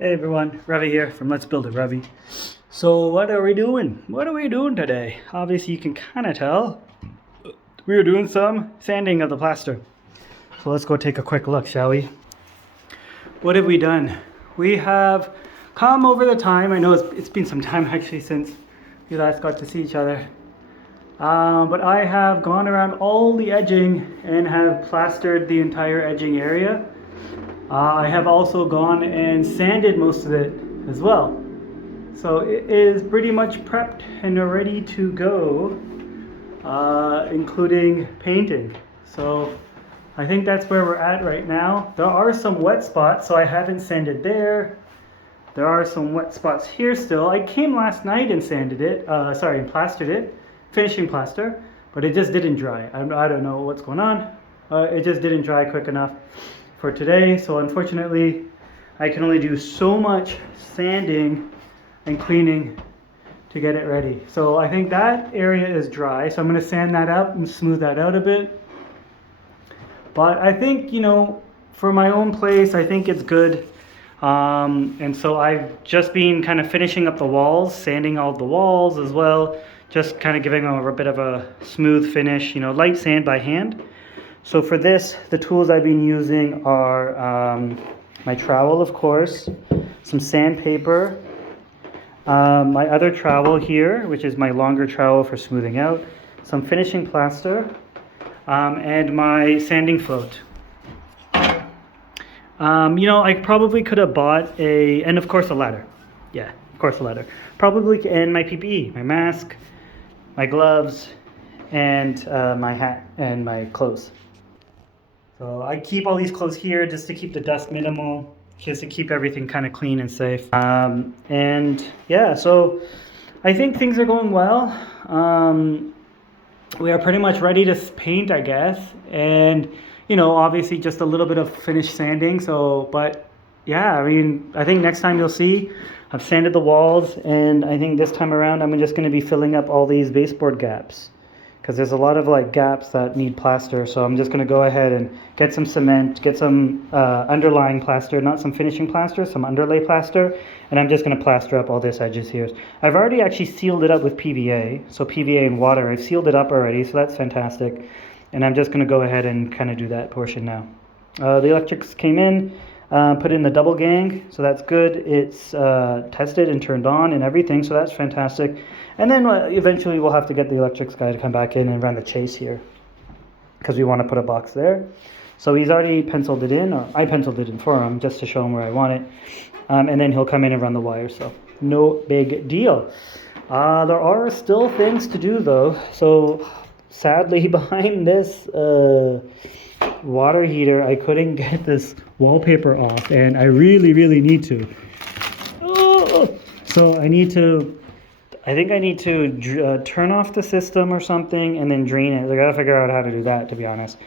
Hey everyone, Ravi here from Let's Build It Ravi. So what are we doing? What are we doing today? Obviously you can kind of tell. We're doing some sanding of the plaster. So let's go take a quick look, shall we? What have we done? We have come over the time. I know it's been some time actually since we last got to see each other. But I have gone around all the edging and have plastered the entire edging area. I have also gone and sanded most of it as well. So it is pretty much prepped and ready to go, including painting. So I think that's where we're at right now. There are some wet spots, so I haven't sanded there. There are some wet spots here still. I came last night and sanded it, and plastered it, finishing plaster, but it just didn't dry. I don't know what's going on. It just didn't dry quick enough for today, so unfortunately I can only do so much sanding and cleaning to get it ready. So I think that area is dry, so I'm going to sand that up and smooth that out a bit. But I think, for my own place, I think it's good. And so I've just been kind of finishing up the walls, sanding all the walls as well, just kind of giving them a bit of a smooth finish, light sand by hand. So for this, the tools I've been using are my trowel, of course, some sandpaper, my other trowel here, which is my longer trowel for smoothing out, some finishing plaster, and my sanding float. I probably could have bought and of course a ladder. Yeah, of course a ladder. Probably, and my PPE, my mask, my gloves, and my hat and my clothes. So I keep all these clothes here just to keep the dust minimal, just to keep everything kind of clean and safe. And yeah, so I think things are going well. We are pretty much ready to paint, I guess. And, obviously just a little bit of finished sanding. But yeah, I think next time you'll see, I've sanded the walls. And I think this time around, I'm just going to be filling up all these baseboard gaps, because there's a lot of gaps that need plaster. So I'm just going to go ahead and get some cement, get some underlying plaster, not some finishing plaster, some underlay plaster, and I'm just going to plaster up all this edges here. I've already actually sealed it up with PVA, so PVA and water. I've sealed it up already, so that's fantastic. And I'm just going to go ahead and kind of do that portion now. The electrics came in, put in the double gang, so that's good. It's tested and turned on and everything, so that's fantastic. And then eventually we'll have to get the electrics guy to come back in and run the chase here, because we want to put a box there. So he's already penciled it in, or I penciled it in for him just to show him where I want it. And then he'll come in and run the wire, so no big deal. There are still things to do though. So sadly behind this water heater, I couldn't get this wallpaper off, and I really, really need to. So I think I need to turn off the system or something and then drain it. I gotta figure out how to do that, to be honest.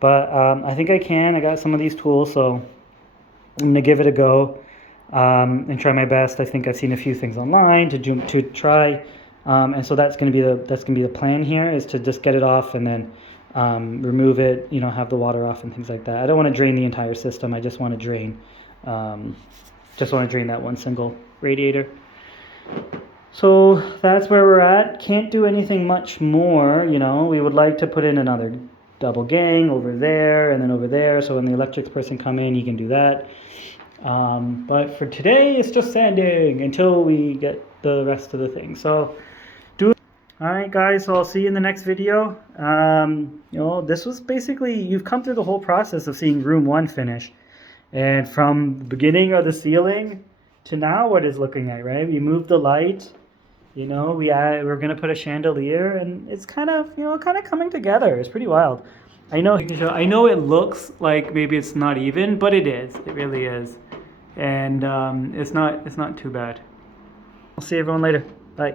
But I think I can. I got some of these tools, so I'm gonna give it a go and try my best. I think I've seen a few things online to try, and so that's gonna be the plan here, is to just get it off and then remove it. Have the water off and things like that. I don't want to drain the entire system. I just want to drain that one single radiator. So that's where we're at. Can't do anything much more. We would like to put in another double gang over there and then over there, so when the electrics person come in, he can do that. But for today, it's just sanding until we get the rest of the thing. So alright guys, so I'll see you in the next video. This was basically, you've come through the whole process of seeing room 1 finish. And from the beginning of the ceiling to now what it's looking at, right? We moved the light. We're gonna put a chandelier, and it's kind of coming together. It's pretty wild. I know it looks like maybe it's not even, but it is. It really is, and it's not too bad. I'll see everyone later.